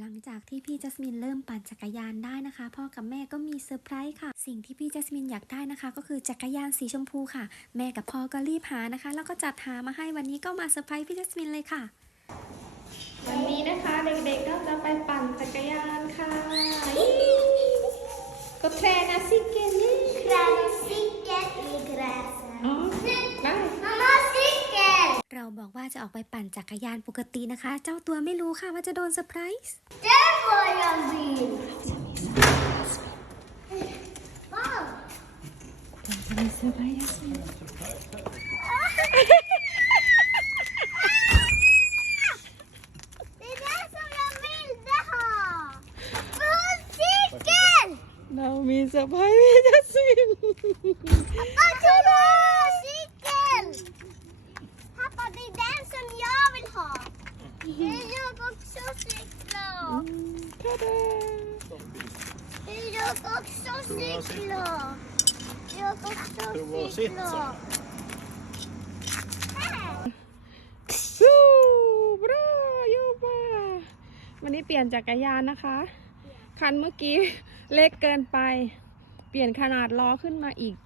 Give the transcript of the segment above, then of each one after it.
หลังจากที่พี่จัสมินเริ่มปั่นจักรยานได้นะคะ พ่อกับแม่ก็มีเซอร์ไพรส์ค่ะ สิ่งที่พี่จัสมินอยากได้นะคะ ก็คือจักรยานสีชมพูค่ะ แม่กับพ่อก็รีบหานะคะ แล้วก็จัดหามาให้วันนี้ก็มาเซอร์ไพรส์พี่จัสมินเลยค่ะ วันนี้นะคะเด็กๆก็จะไปปั่นจักรยานค่ะก็แทรนะซิเกนนี่ Cykel i gräset. อ๋อไป Mamma, cykel! เรา บอกว่าจะออกไปปั่นจักรยานปกตินะคะ เจ้าตัวไม่รู้ค่ะว่าจะโดนเซอร์ไพรส์ Där var jag bil. Wow! จะมีเซอร์ไพรส์เรามีเซอร์ไพรส์พี่จัสมิน Pappa, kolla! Cykel! Pappa, det är den som jag vill ha. Det är jag också cykla. ท่าดา Det är jag också cykla. Jag också Prova att sitta. cykla. สู้บราโยบาวันนี้เปลี่ยนจักรยานนะคะ คันเมื่อกี้เล็กเกินไป เปลี่ยนขนาดล้อขึ้นมาอีก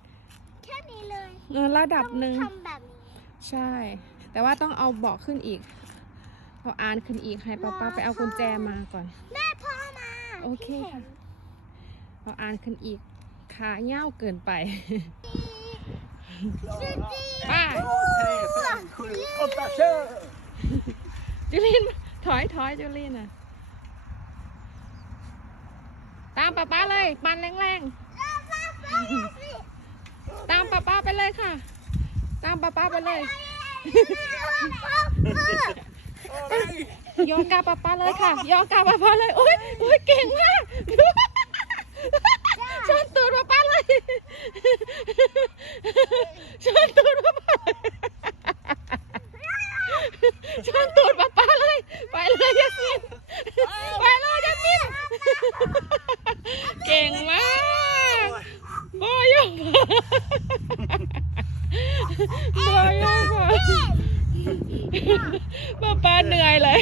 แค่นี้เลยเออระดับหนึ่งทำแบบนี้ ใช่ แต่ว่าต้องเอาเบาะขึ้นอีก อาอานขึ้นอีกให้ป้าป้าไปเอากุญแจมาก่อน แม่พ่อมาโอเคค่ะเอาอานขึ้นอีกขาเง่าวเกินไปจุดจีไป้า Tre, fem, sju, åtta, kör! จุลินถอยถอยจุลินอะ ตามป้าป้าเลยปันแรงๆ ตามป้าป้าไปเลยค่ะ ตามป้าป้าไปเลย โยนกาป้าป้าเลยค่ะโยนกาป้าป้าเลยโอ้ยโอ้ยเก่งมากชนตูดป้าป้าเลยชนตูดป้าป้าชนตูดป้าป้าเลย ไปเลยยัสมินไปเลยยัสมินเก่งมากบอยงบอยง ป้าป้าเหนื่อยเลย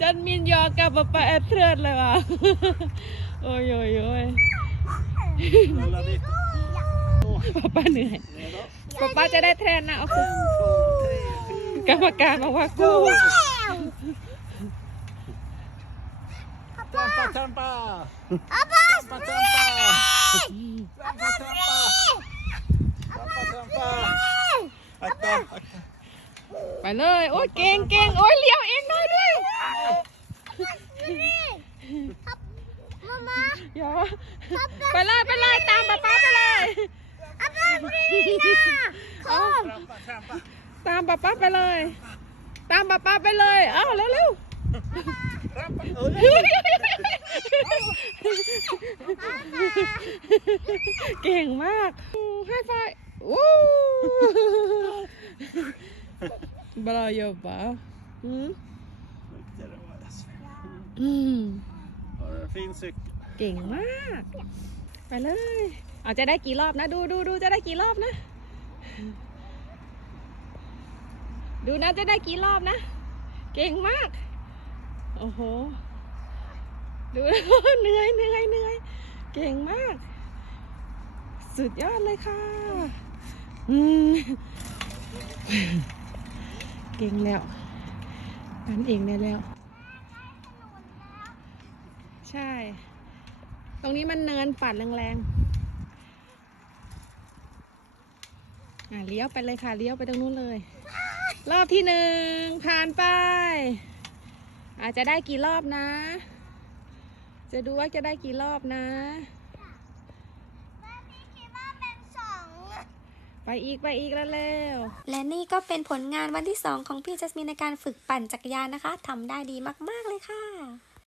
จันมินยอกับป้าป้าแอดเทรดเลยว่ะโอ้ยโอ้ยโอ้ย Rulla dit. ป้าป้าเหนื่อย Redo? ป้าป้าจะได้เทรนนะโอเค En, två, tre, กรรมการบอกว่ากู Tampa, tampa! Pappa, Tampa, tampa! Tampa, เลย โอ้ยเก่งเก่งโอ้ยเลี้ยวเองได้ด้วย mamma, อย่าไปเลยไปเลยตามป้าป้าไปเลย pappa, Frida! Kom! Trampa, trampa. ตามป้าป้าไปเลย ตามป้าป้าไปเลย เอ้าเร็วเร็ว Trampa. Oj, เก่งมากให้ไฟโอ้ บลายบ้าอืม Duktig du var, Jasmin. อืม Har du en fin cykel? เก่งมาก ไปเลย เอาจะได้กี่รอบนะ ดูดูดูจะได้กี่รอบนะ ดูนะจะได้กี่รอบนะ เก่งมาก โอ้โห ดูเหนื่อยเหนื่อยเหนื่อยเก่งมาก สุดยอดเลยค่ะ อืม เก่งแล้วปันเองได้แล้ว ใช่ ตรงนี้มันเนินปัดแรงๆ อะเลี้ยวไปเลยค่ะ เลี้ยวไปตรงนู้นเลย รอบที่หนึ่งผ่านไป อาจจะได้กี่รอบนะ จะดูว่าจะได้กี่รอบนะ แม่พี่คิดว่าเป็นสอง ไปอีกไปอีกแล้วเร็วและนี่ก็เป็นผลงานวันที่ 2 ของพี่จัสมินในการฝึกปั่นจักรยานนะคะทำได้ดีมาก ๆ เลยค่ะ